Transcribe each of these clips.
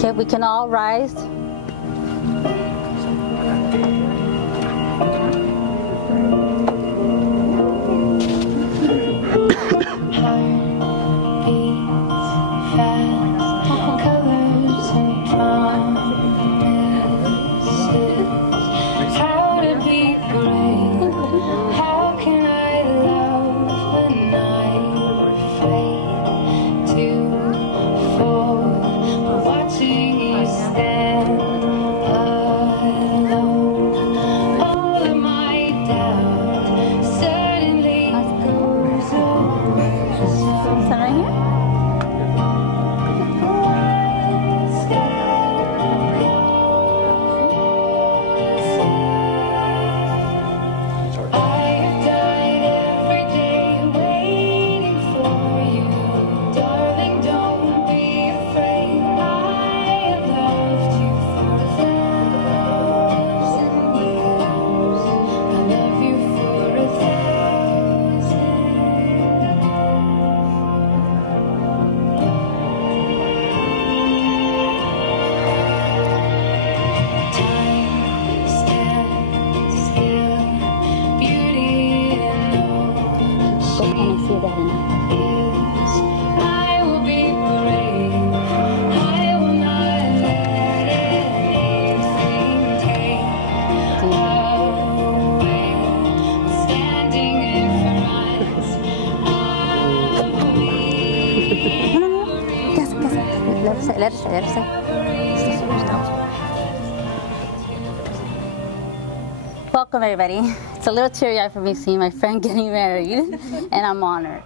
Okay, we can all rise. Welcome everybody. It's a little teary-eyed for me seeing my friend getting married, and I'm honored.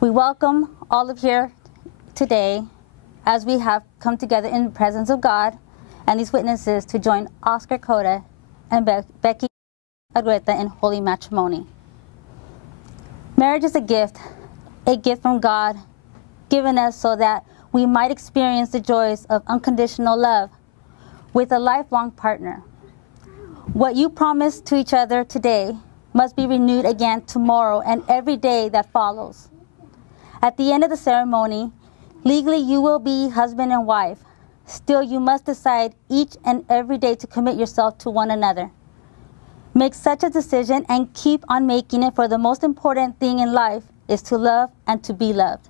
We welcome all of here today as we have come together in the presence of God and these witnesses to join Oscar Cota and Becky Argueta in holy matrimony. Marriage is a gift from God given us so that we might experience the joys of unconditional love with a lifelong partner. What you promise to each other today must be renewed again tomorrow and every day that follows. At the end of the ceremony, legally you will be husband and wife. Still, you must decide each and every day to commit yourself to one another. Make such a decision and keep on making it, for the most important thing in life is to love and to be loved.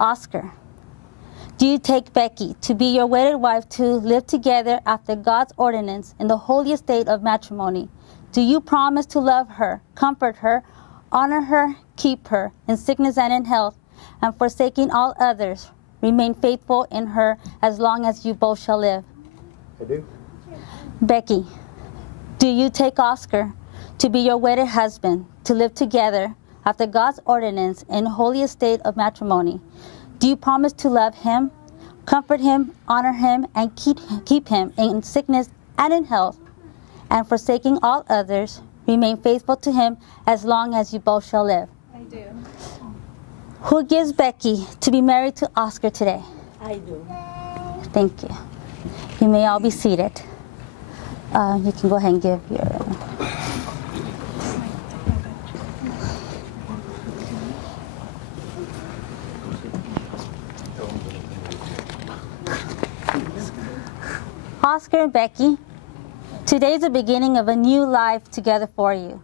Oscar, do you take Becky to be your wedded wife to live together after God's ordinance in the holy estate of matrimony? Do you promise to love her, comfort her, honor her, keep her in sickness and in health, and forsaking all others, remain faithful in her as long as you both shall live? I do. Becky, do you take Oscar to be your wedded husband to live together after God's ordinance in holy estate of matrimony? Do you promise to love him, comfort him, honor him, and keep him in sickness and in health, and forsaking all others, remain faithful to him as long as you both shall live? I do. Who gives Becky to be married to Oscar today? I do. Thank you. You may all be seated. You can go ahead and give your... Oscar and Becky, today is the beginning of a new life together for you.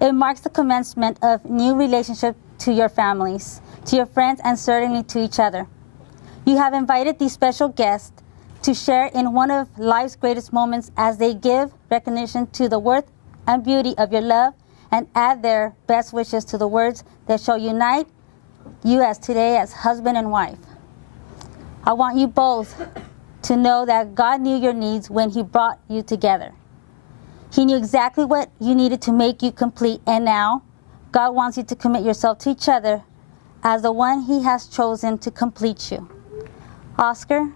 It marks the commencement of new relationship to your families, to your friends, and certainly to each other. You have invited these special guests to share in one of life's greatest moments as they give recognition to the worth and beauty of your love and add their best wishes to the words that shall unite you as today as husband and wife. I want you both to know that God knew your needs when He brought you together. He knew exactly what you needed to make you complete, and now God wants you to commit yourself to each other as the one He has chosen to complete you. Oscar,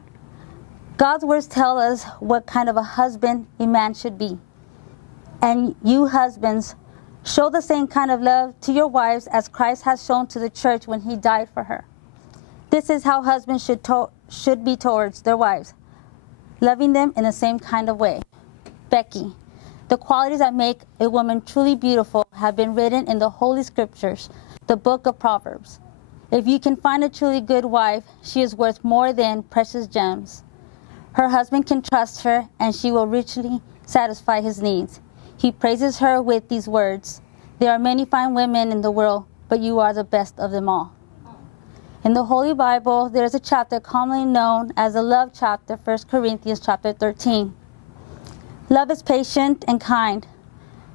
God's words tell us what kind of a husband a man should be. And you husbands, show the same kind of love to your wives as Christ has shown to the church when He died for her. This is how husbands should be towards their wives, loving them in the same kind of way. Becky, the qualities that make a woman truly beautiful have been written in the Holy Scriptures, the book of Proverbs. If you can find a truly good wife, she is worth more than precious gems. Her husband can trust her, and she will richly satisfy his needs. He praises her with these words: "There are many fine women in the world, but you are the best of them all." In the Holy Bible, there is a chapter commonly known as the love chapter, 1 Corinthians chapter 13. Love is patient and kind.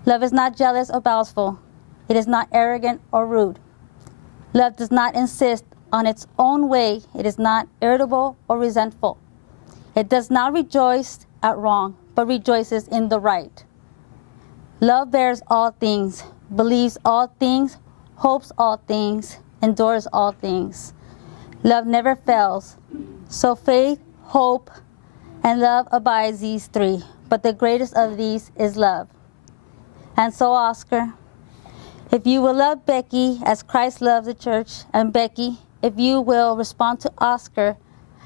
Love is not jealous or boastful. It is not arrogant or rude. Love does not insist on its own way. It is not irritable or resentful. It does not rejoice at wrong, but rejoices in the right. Love bears all things, believes all things, hopes all things, endures all things. Love never fails. So faith, hope, and love abides these three, but the greatest of these is love. And so, Oscar, if you will love Becky as Christ loved the church, and Becky, if you will respond to Oscar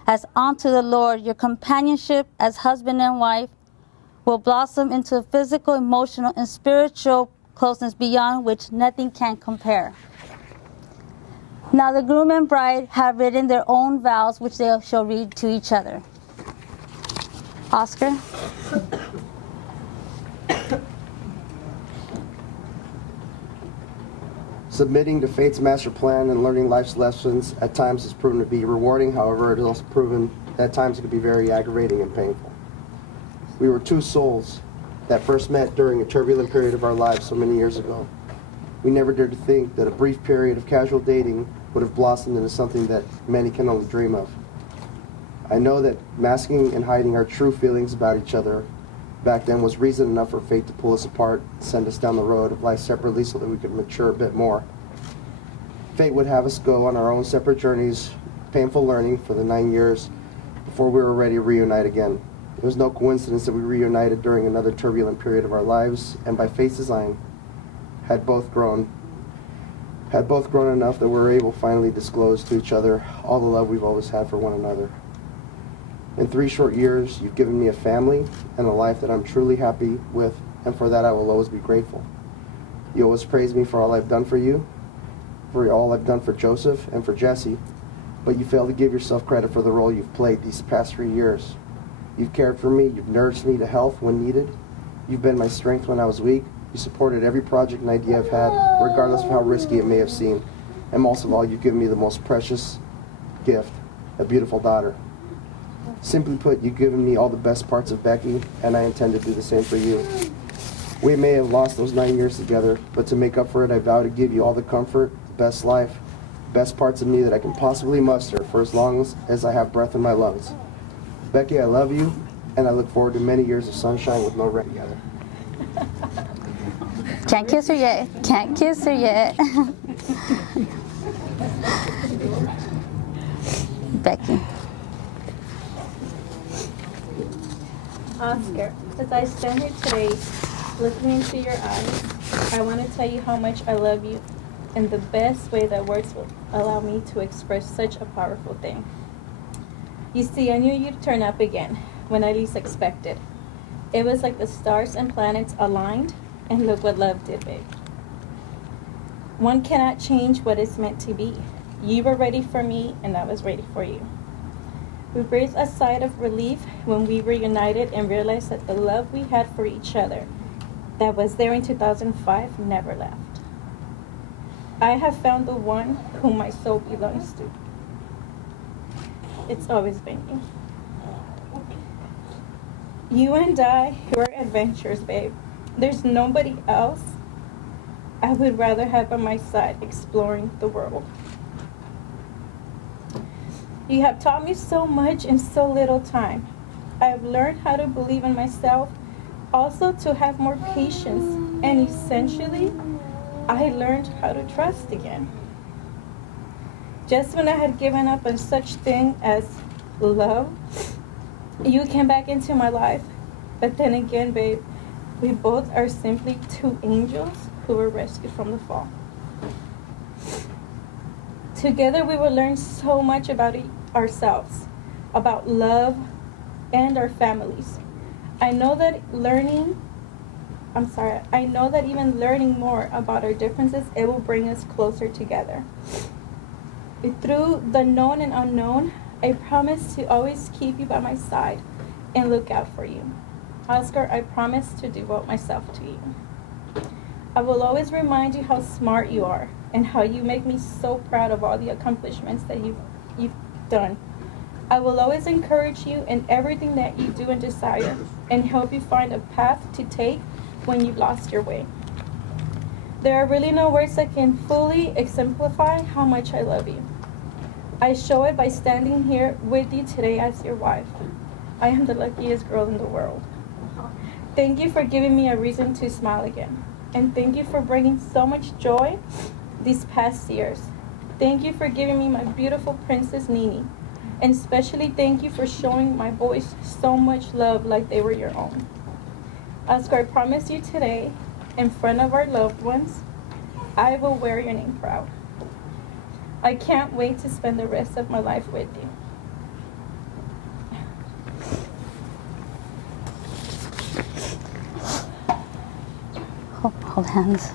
as unto the Lord, your companionship as husband and wife will blossom into a physical, emotional, and spiritual closeness beyond which nothing can compare. Now the groom and bride have written their own vows, which they shall read to each other. Oscar? Submitting to fate's master plan and learning life's lessons at times has proven to be rewarding. However, it has also proven that at times it can be very aggravating and painful. We were two souls that first met during a turbulent period of our lives so many years ago. We never dared to think that a brief period of casual dating would have blossomed into something that many can only dream of. I know that masking and hiding our true feelings about each other back then was reason enough for fate to pull us apart and send us down the road of life separately so that we could mature a bit more. Fate would have us go on our own separate journeys, painful learning for the 9 years before we were ready to reunite again. It was no coincidence that we reunited during another turbulent period of our lives, and by fate's design, had both grown had both grown enough that we were able to finally disclose to each other all the love we've always had for one another. In 3 short years, you've given me a family and a life that I'm truly happy with, and for that I will always be grateful. You always praise me for all I've done for you, for all I've done for Joseph and for Jesse, but you fail to give yourself credit for the role you've played these past 3 years. You've cared for me, you've nourished me to health when needed, you've been my strength when I was weak, you supported every project and idea I've had, regardless of how risky it may have seemed, and most of all, you've given me the most precious gift, a beautiful daughter. Simply put, you've given me all the best parts of Becky, and I intend to do the same for you. We may have lost those 9 years together, but to make up for it, I vow to give you all the comfort, the best life, best parts of me that I can possibly muster for as long as I have breath in my lungs. Becky, I love you, and I look forward to many years of sunshine with no rain together. Can't kiss her yet. Can't kiss her yet. Becky. Oscar, as I stand here today, looking into your eyes, I want to tell you how much I love you in the best way that words will allow me to express such a powerful thing. You see, I knew you'd turn up again when I least expected. It was like the stars and planets aligned, and look what love did, babe. One cannot change what is meant to be. You were ready for me, and I was ready for you. We breathed a sigh of relief when we were united and realized that the love we had for each other that was there in 2005 never left. I have found the one whom my soul belongs to. It's always been you. You and I were adventurers, babe. There's nobody else I would rather have by my side exploring the world. You have taught me so much in so little time. I have learned how to believe in myself, also to have more patience, and essentially, I learned how to trust again. Just when I had given up on such thing as love, you came back into my life. But then again, babe, we both are simply 2 angels who were rescued from the fall. Together we will learn so much about ourselves, about love, and our families. I know that even learning more about our differences, it will bring us closer together. Through the known and unknown, I promise to always keep you by my side and look out for you. Oscar, I promise to devote myself to you. I will always remind you how smart you are and how you make me so proud of all the accomplishments that you've done. I will always encourage you in everything that you do and desire and help you find a path to take when you've lost your way. There are really no words that can fully exemplify how much I love you. I show it by standing here with you today as your wife. I am the luckiest girl in the world. Thank you for giving me a reason to smile again. And thank you for bringing so much joy these past years. Thank you for giving me my beautiful princess Nini. And especially thank you for showing my boys so much love like they were your own. Oscar, I promise you today, in front of our loved ones, I will wear your name proud. I can't wait to spend the rest of my life with you. Hold hands.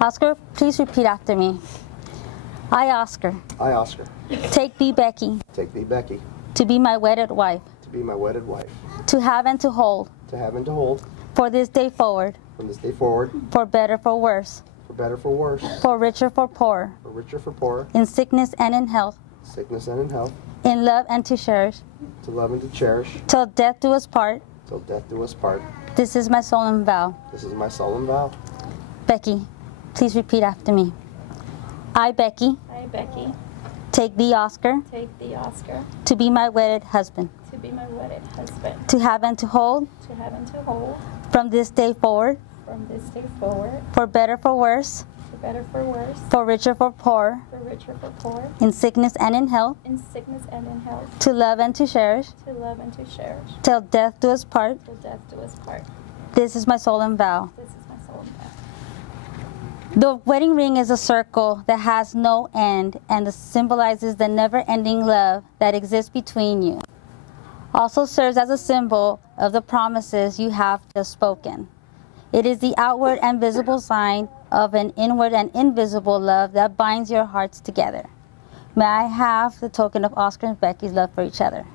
Oscar, please repeat after me. I, Oscar. I, Oscar. Take thee, Becky. Take thee, Becky. To be my wedded wife. To be my wedded wife. To have and to hold. To have and to hold. For this day forward. From this day forward. For better, for worse. For better, for worse. For richer, for poorer. For richer, for poorer. In sickness and in health. Sickness and in health. In love and to cherish. To love and to cherish. Till death do us part. Till death do us part. This is my solemn vow. This is my solemn vow. Becky, please repeat after me. I, Becky. I, Becky. Take thee, Oscar. Take thee, Oscar. To be my wedded husband. To be my wedded husband. To have and to hold. To have and to hold. From this day forward. From this day forward. For better, for worse. For better, for worse. For richer, for poorer. For richer, for poor. In sickness and in health. In sickness and in health. To love and to cherish. To love and to cherish. Till death do us part. Till death do us part. This is my solemn vow. This is my solemn vow. The wedding ring is a circle that has no end and symbolizes the never-ending love that exists between you. Also serves as a symbol of the promises you have just spoken. It is the outward and visible sign of an inward and invisible love that binds your hearts together. May I have the token of Oscar and Becky's love for each other?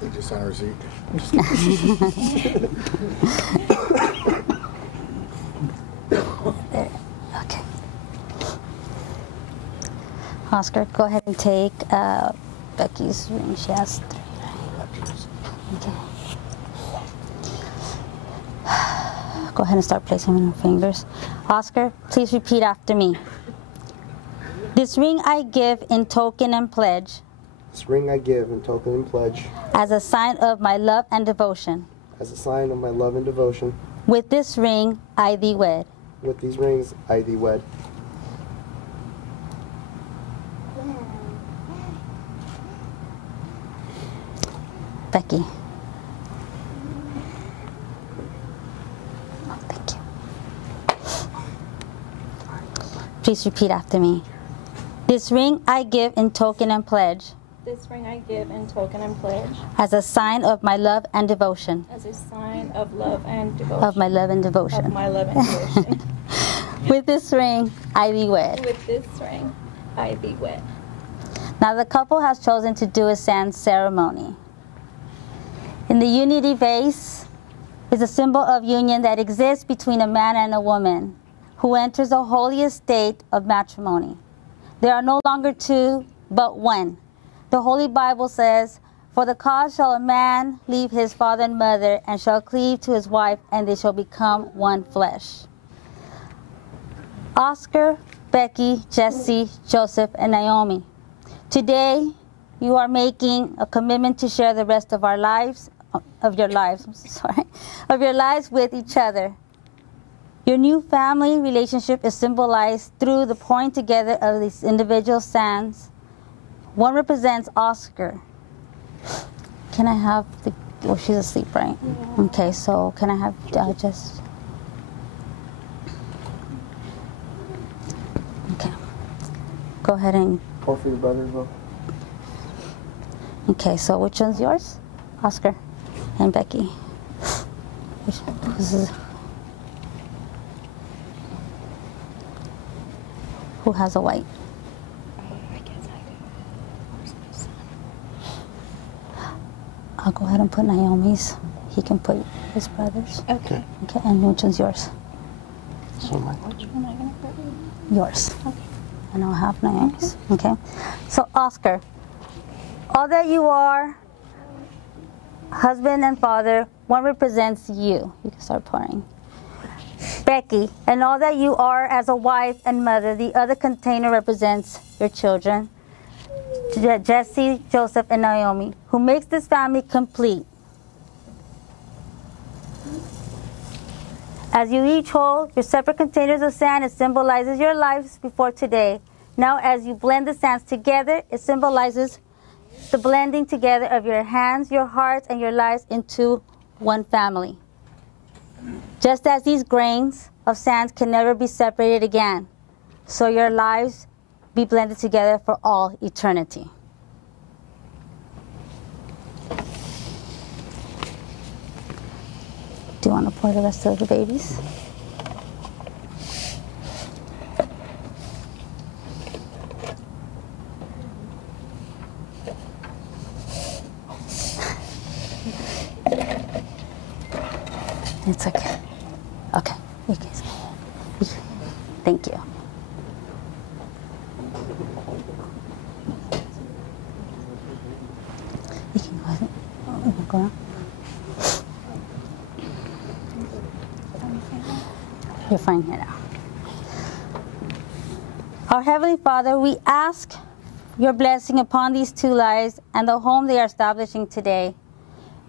They just sign a receipt. There. Okay. Oscar, go ahead and take Becky's ring. She has 3, right? Okay. Go ahead and start placing them in her fingers. Oscar, please repeat after me. This ring I give in token and pledge. This ring I give in token and pledge. As a sign of my love and devotion. As a sign of my love and devotion. With this ring I thee wed. With these rings I thee wed. Becky. Oh, thank you. Please repeat after me. This ring I give in token and pledge. This ring I give in token and pledge. As a sign of my love and devotion. As a sign of love and devotion. Of my love and devotion. Of my love and devotion. With this ring I thee wed. With this ring I thee wed. Now the couple has chosen to do a sand ceremony. In the unity vase is a symbol of union that exists between a man and a woman who enters the holiest state of matrimony. They are no longer two, but one. The Holy Bible says, "For the cause shall a man leave his father and mother, and shall cleave to his wife, and they shall become one flesh." Oscar, Becky, Jesse, Joseph, and Naomi. Today, you are making a commitment to share the rest of your lives with each other. Your new family relationship is symbolized through the pouring together of these individual sands. One represents Oscar. Can I have the, well, she's asleep, right? Yeah. Okay, so can I have just, okay. Go ahead and. Pour for your brother as well. Okay, so which one's yours? Oscar and Becky. Who has a white? I guess I do. Where's my son? I'll go ahead and put Naomi's. He can put his brother's. Okay. Okay, and which one's yours? So mine. Which one am I going to put? Yours. Okay. And I'll have Naomi's. Okay. So Oscar, all that you are, husband and father, one represents you. You can start pouring. Becky, and all that you are as a wife and mother, the other container represents your children. Jesse, Joseph, and Naomi, who makes this family complete. As you each hold your separate containers of sand, it symbolizes your lives before today. Now, as you blend the sands together, it symbolizes the blending together of your hands, your hearts, and your lives into one family. Just as these grains of sand can never be separated again, so your lives be blended together for all eternity. Do you want to pour the rest of the babies? It's okay. Okay. Thank you. You can go ahead. Go on. You're fine here now. Our Heavenly Father, we ask your blessing upon these two lives and the home they are establishing today.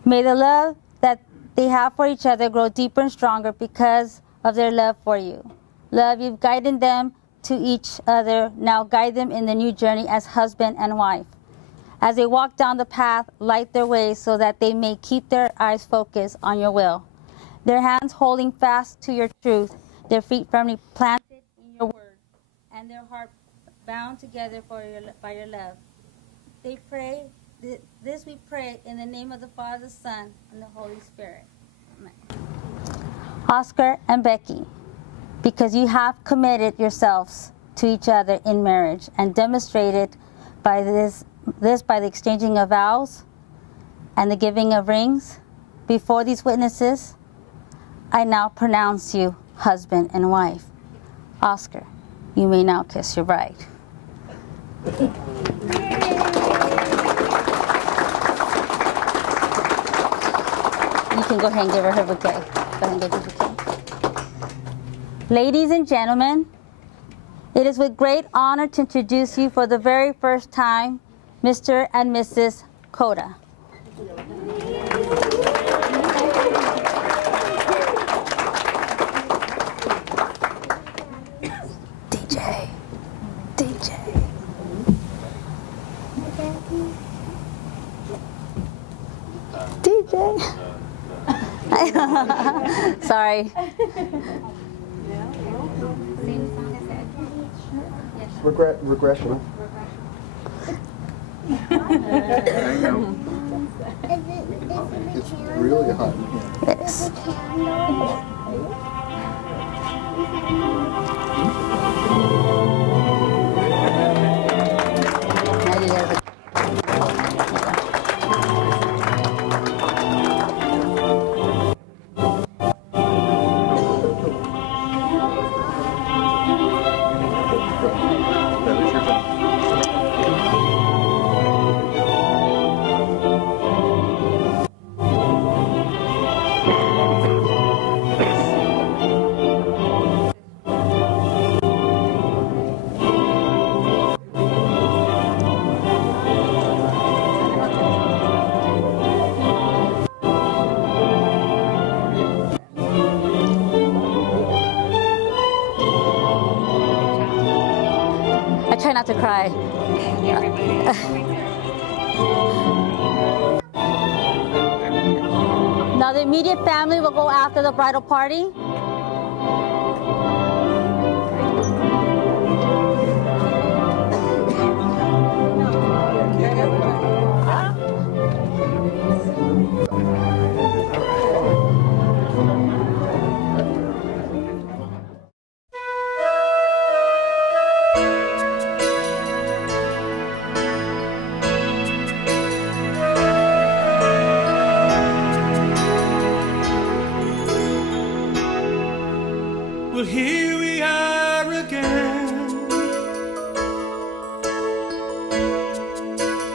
May the love that they have for each other grow deeper and stronger because of their love for you. Love, you've guided them to each other. Now guide them in the new journey as husband and wife. As they walk down the path, light their way so that they may keep their eyes focused on your will. Their hands holding fast to your truth, their feet firmly planted in your word, and their heart bound together by your love. They pray, this we pray in the name of the Father, the Son, and the Holy Spirit. Amen. Oscar and Becky, because you have committed yourselves to each other in marriage and demonstrated by this by the exchanging of vows and the giving of rings before these witnesses, I now pronounce you husband and wife. Oscar, you may now kiss your bride. You can go ahead and give her bouquet. Go ahead and give her bouquet. Ladies and gentlemen, it is with great honor to introduce you for the very first time, Mr. and Mrs. Cota. DJ. Sorry. Regression. It's really hot. Yes. Try not to cry. Now the immediate family will go after the bridal party. Well, here we are again.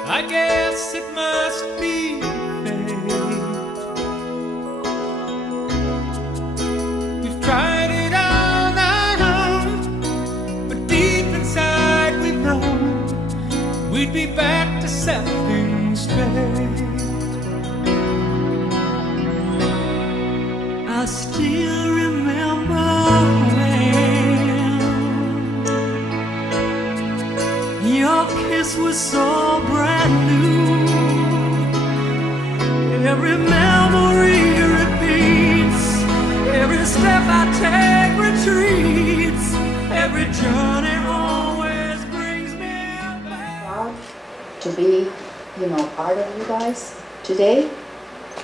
I guess it must be fate. We've tried it all night long, but deep inside we know we'd be back to something straight. I still remember your kiss was so brand new. Every memory repeats, every step I take retreats, every journey always brings me back. Proud to be, part of you guys today,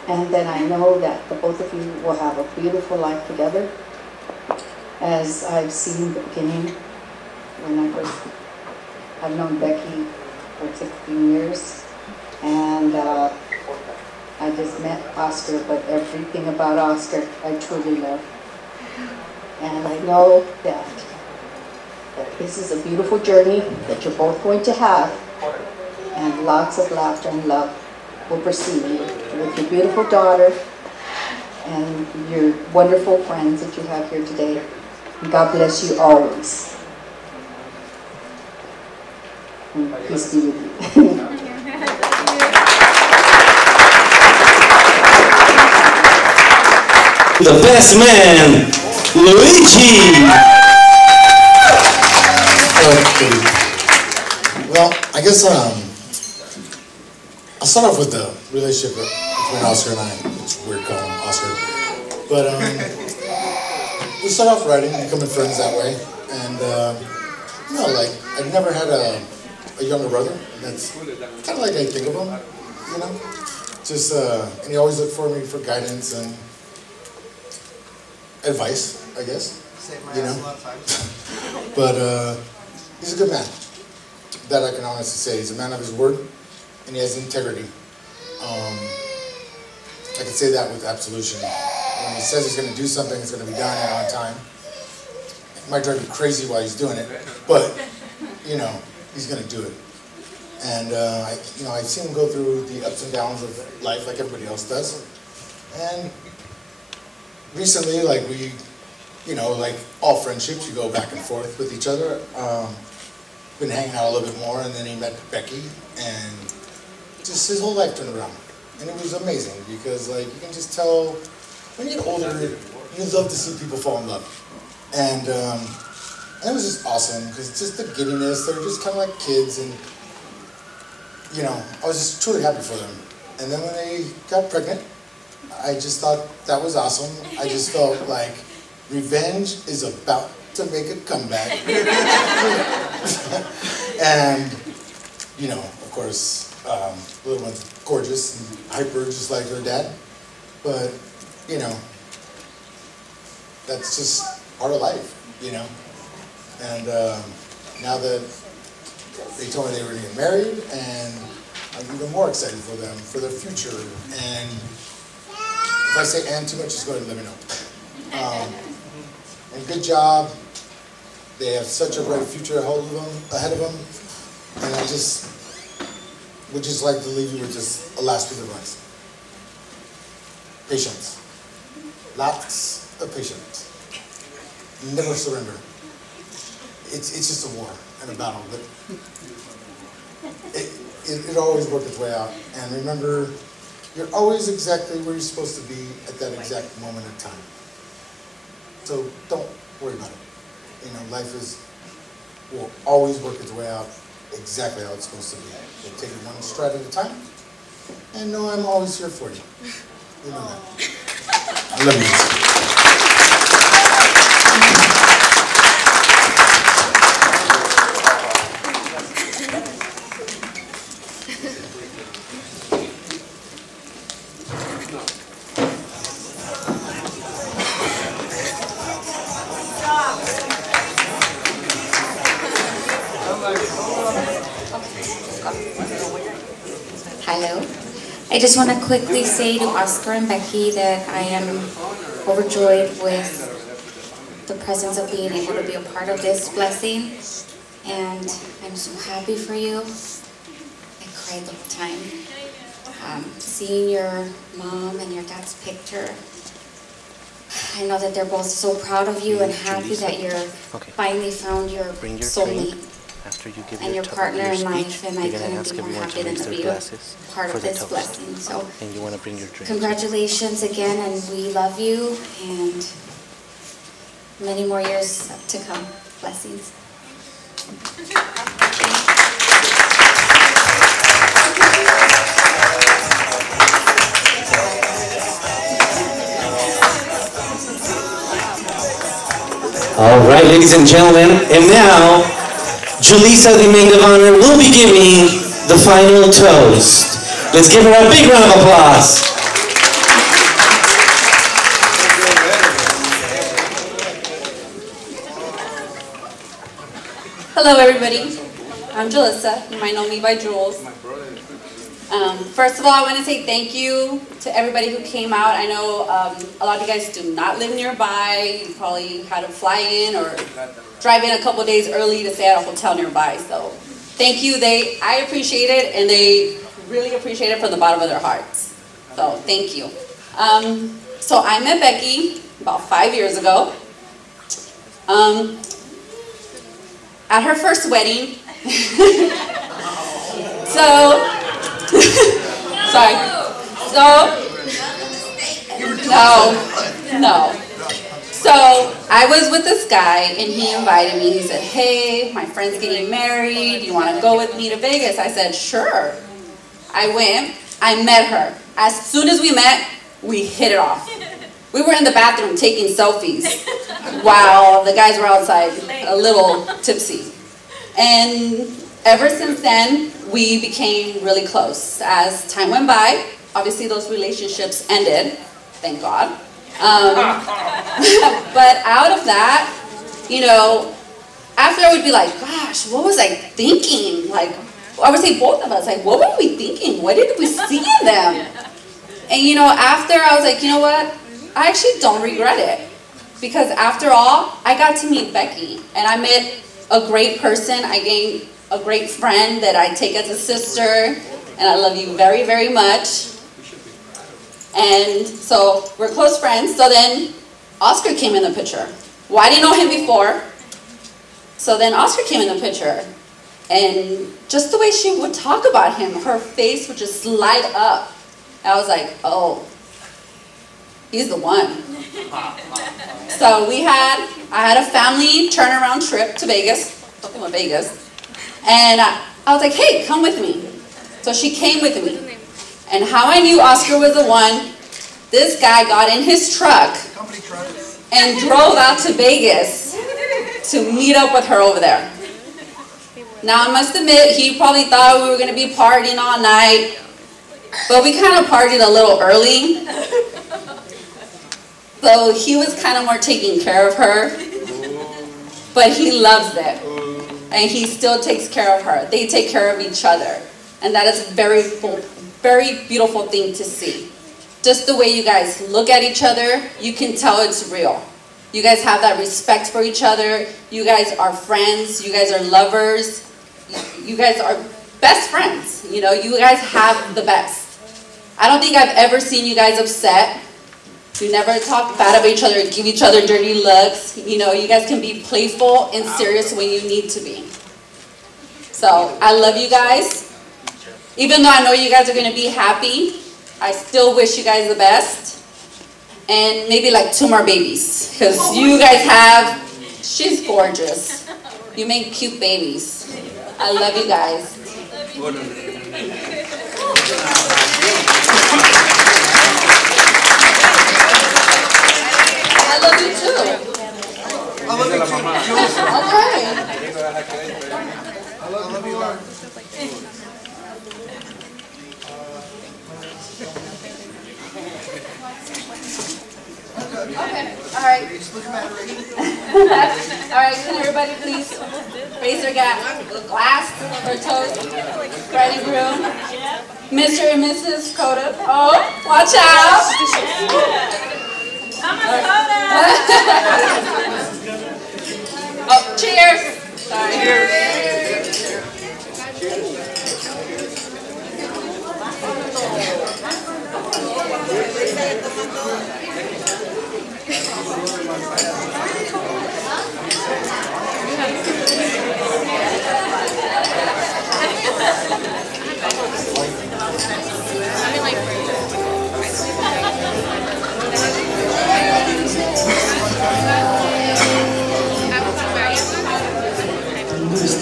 and then I know that the both of you will have a beautiful life together. As I've seen the beginning when I've known Becky for 16 years, and I just met Oscar, but everything about Oscar I truly love. And I know that this is a beautiful journey that you're both going to have, and lots of laughter and love will precede you with your beautiful daughter and your wonderful friends that you have here today. God bless you always. Peace be with you. The best man, Luigi. Okay. Well, I guess I'll start off with the relationship between Oscar and I. It's weird calling him Oscar. But we start off writing, becoming friends that way. And, you know, like, I've never had a younger brother. That's kind of like I think of him, you know? Just, and he always looked for me for guidance and advice, I guess. You know? But he's a good man. That I can honestly say. He's a man of his word, and he has integrity. I can say that with absolution. When he says he's going to do something, it's going to be done and on time. It might drive you crazy while he's doing it, but, you know, he's going to do it. And, you know, I've seen him go through the ups and downs of life like everybody else does. And recently, like we, you know, like all friendships, you go back and forth with each other. Been hanging out a little bit more, and then he met Becky, and just his whole life turned around. And it was amazing, because like you can just tell, when you get older, you love to see people fall in love. And it was just awesome, because just the giddiness, they were just kind of like kids, and you know, I was just truly happy for them. And then when they got pregnant, I just thought that was awesome. I just felt like revenge is about to make a comeback. And, you know, of course, the little one's gorgeous and hyper just like her dad. But, you know, that's just part of life, you know. And now that they told me they were going to get married, and I'm even more excited for them, for their future. And if I say "and" too much, just go ahead and let me know. And good job. They have such a bright future ahead of them. And I just would just like to leave you with just a last piece of advice. Patience. Lots of patience. Never surrender. It's just a war and a battle, but it always works its way out. And remember, you're always exactly where you're supposed to be at that exact moment in time. So don't worry about it. You know, life will always work its way out exactly how it's supposed to be. So take it one stride at a time, and know I'm always here for you. You know that. I love you. Hello. I just want to quickly say to Oscar and Becky that I am overjoyed with the presence of being able to be a part of this blessing. And I'm so happy for you. I cried the whole time. Seeing your mom and your dad's picture, I know that they're both so proud of you and happy that you're finally found your soulmate and your partner in life, and I couldn't be more happy than to be a part of this blessing. So congratulations again, and we love you, and many more years to come. Blessings. All right, ladies and gentlemen, and now Julissa, the maid of honor, will be giving the final toast. Let's give her a big round of applause. Hello, everybody. I'm Julissa. You might know me by Jules. First of all, I want to say thank you to everybody who came out. I know a lot of you guys do not live nearby. You probably had to fly in or drive in a couple days early to stay at a hotel nearby. So thank you. I appreciate it, and they really appreciate it from the bottom of their hearts. So thank you. So I met Becky about 5 years ago. At her first wedding. Sorry. No. So I was with this guy, and he invited me. He said, "Hey, my friend's getting married. You want to go with me to Vegas?" I said, "Sure." I went, I met her. As soon as we met, we hit it off. We were in the bathroom taking selfies while the guys were outside a little tipsy. And ever since then, we became really close. As time went by, obviously those relationships ended, thank God. But out of that, you know, after I would be like, gosh, what was I thinking? Like, I would say both of us, like, what were we thinking? What did we see in them? And you know, after I was like, you know what? I actually don't regret it. Because after all, I got to meet Becky. And I met a great person. I gained a great friend that I take as a sister. And I love you very, very much. And so we're close friends. So then Oscar came in the picture. Well, I didn't know him before. So then Oscar came in the picture. And just the way she would talk about him, her face would just light up. I was like, oh, he's the one. So I had a family turnaround trip to Vegas, something with Vegas. And I was like, hey, come with me. So she came with me. And how I knew Oscar was the one, this guy got in his truck and drove out to Vegas to meet up with her over there. Now, I must admit, he probably thought we were going to be partying all night, but we kind of partied a little early. So he was kind of more taking care of her, but he loves it, and he still takes care of her. They take care of each other, and that is a very beautiful thing to see. Just the way you guys look at each other, you can tell it's real. You guys have that respect for each other. You guys are friends. You guys are lovers. You guys are best friends. You know, you guys have the best. I don't think I've ever seen you guys upset. You never talk bad about each other, give each other dirty looks. You know, you guys can be playful and serious when you need to be. So, I love you guys. Even though I know you guys are going to be happy, I still wish you guys the best. And maybe like 2 more babies. Because you guys have, she's gorgeous. You make cute babies. I love you guys. I love you too. I love you too. Okay. I love you, Lord. Okay, all right. All right, can everybody please raise their glass or toast? Bride and groom. Mr. and Mrs. Cota. Oh, watch out. Oh, cheers. Sorry. Cheers.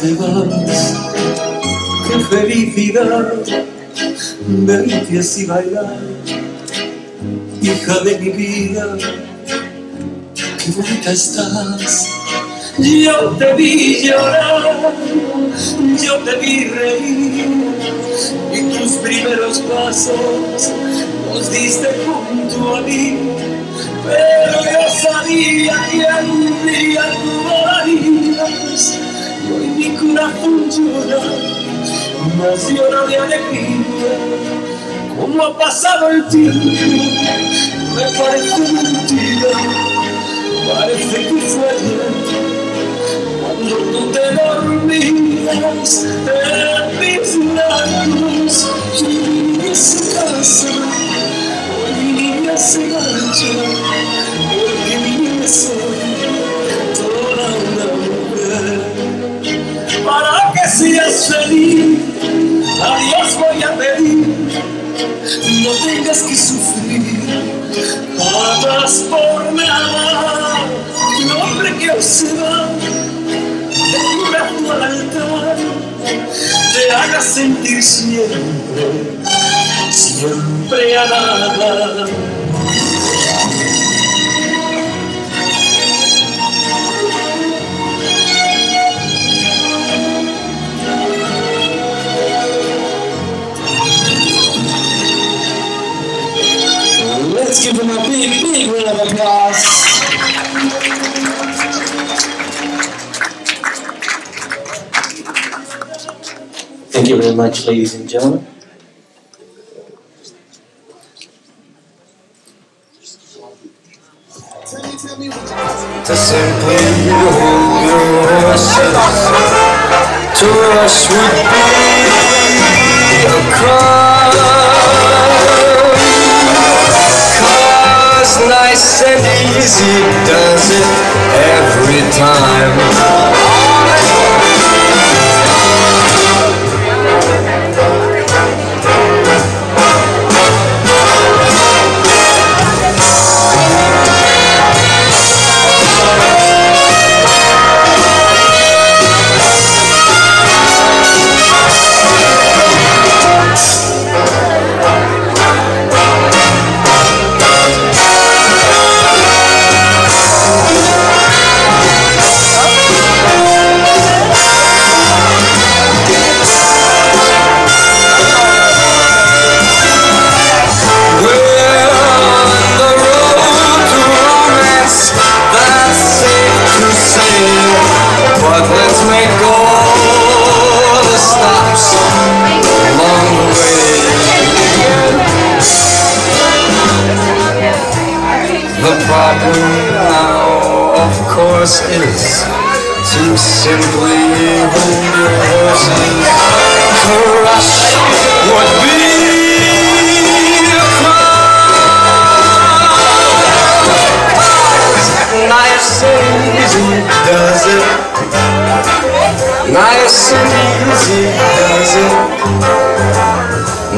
Te vas, qué felicidad verte así bailar, hija de mi vida, qué bonita estás. Yo te vi llorar, yo te vi reír, y tus primeros pasos los diste junto a mí. Pero yo sabía que algún día tú volarías. Hoy mi corazón llora, más llora de alegría. Como ha pasado el tiempo, me parece mentira. Parece que fue ayer, cuando tú te dormías en mis labios. Y mi niña se casa, hoy mi niña se marcha, porque mi niña soy toda una mujer. Para que seas feliz, a Dios voy a pedir, no tengas que sufrir, pagas por nada. Un hombre que os se va, de tu brazo al altar, de haga sentir siempre, siempre amada. Let's give him a big, big round of applause. Thank you very much, ladies and gentlemen. To simply hold your kisses, to rush would be a crime. 'Cause nice and easy does it every time. But let's make all the stops along the way. The problem now, of course, is to simply hold your horses. To rush would be a crime. Nice and easy does it. Nice and easy does it.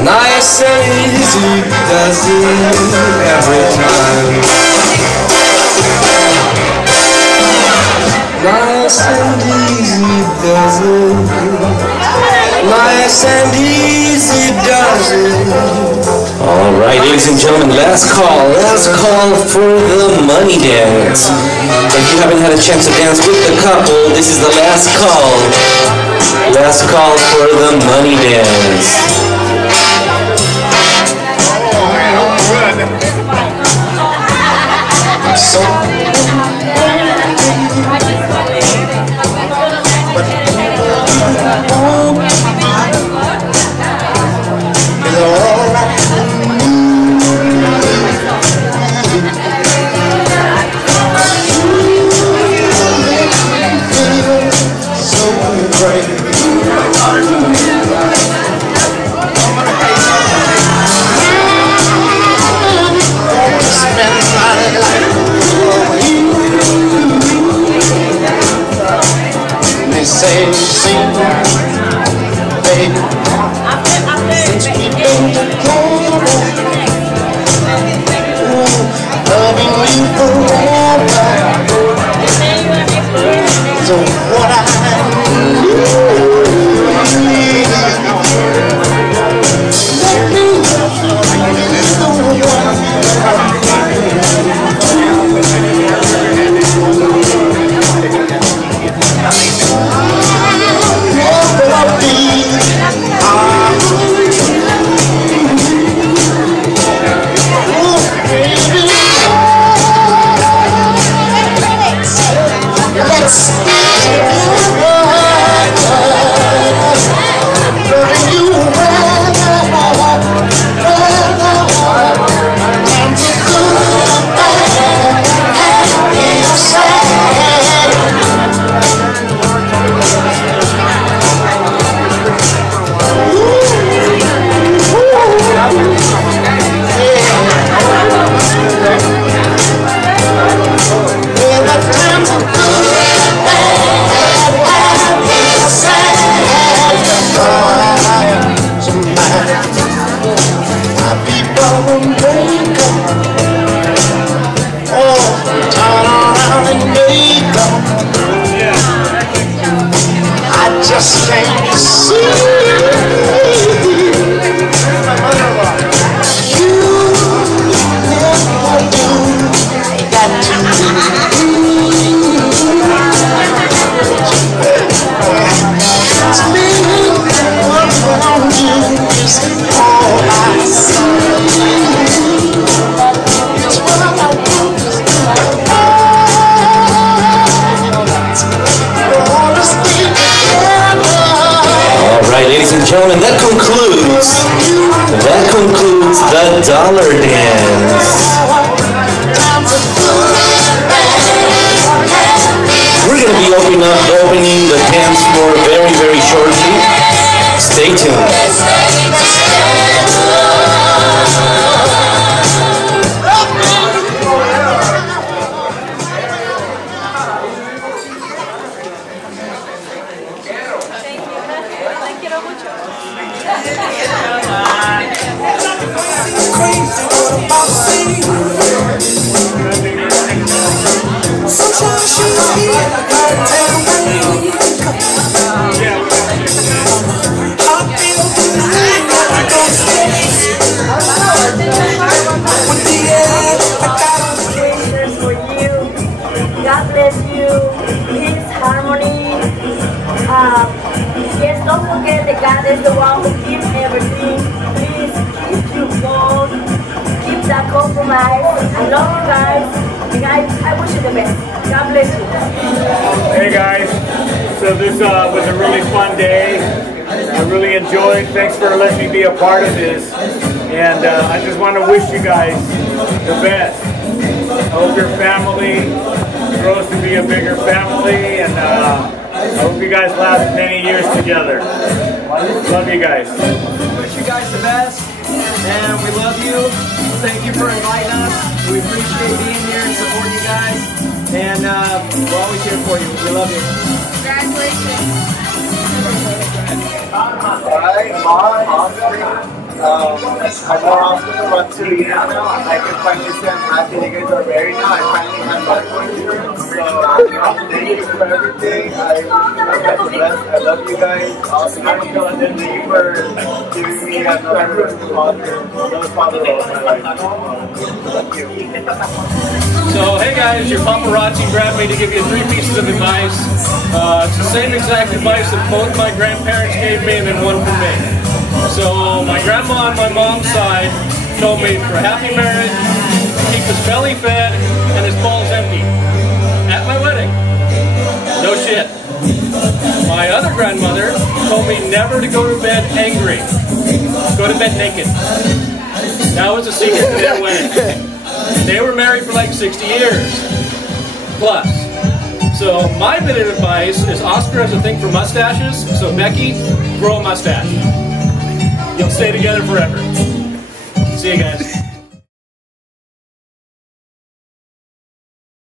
Nice and easy does it every time. Nice and easy does it. Nice and easy does it. All right, ladies and gentlemen, last call for the money dance. If you haven't had a chance to dance with the couple, this is the last call for the money dance. Say, baby, since we've been together, loving you forever. So what I just can't see. Ladies and gentlemen, that concludes the Dollar Dance. We're going to be opening the dance floor very, very shortly. Stay tuned. God bless you. Peace, harmony. Yes, don't forget that God is the one who gives everything. Please keep your word. Keep that compromise. I love you guys. And I wish you the best. God bless you. Hey guys. So this was a really fun day. I really enjoyed. Thanks for letting me be a part of this. And I just want to wish you guys the best. I hope your family grows to be a bigger family, and I hope you guys last many years together. Love you guys. Wish you guys the best, and we love you. Thank you for inviting us. We appreciate being here and supporting you guys, and we're always here for you. We love you. Congratulations. Alright, Mom. I'm more often to run to the end now. I can finally say I'm happy you guys are married now. I finally have medical insurance. So, thank you for everything. I'm blessed. I love you guys. Thank you for giving me another father role in my life. Thank you. So, hey guys, your paparazzi grabbed me to give you 3 pieces of advice. It's the same exact advice that both my grandparents gave me and then one from me. So my grandma on my mom's side told me for a happy marriage, keep his belly fed and his balls empty. At my wedding. No shit. My other grandmother told me never to go to bed angry. Go to bed naked. That was the secret to their wedding. They were married for like 60 years. Plus. So my bit of advice is Oscar has a thing for mustaches, so Becky, grow a mustache. You'll stay together forever. See you guys.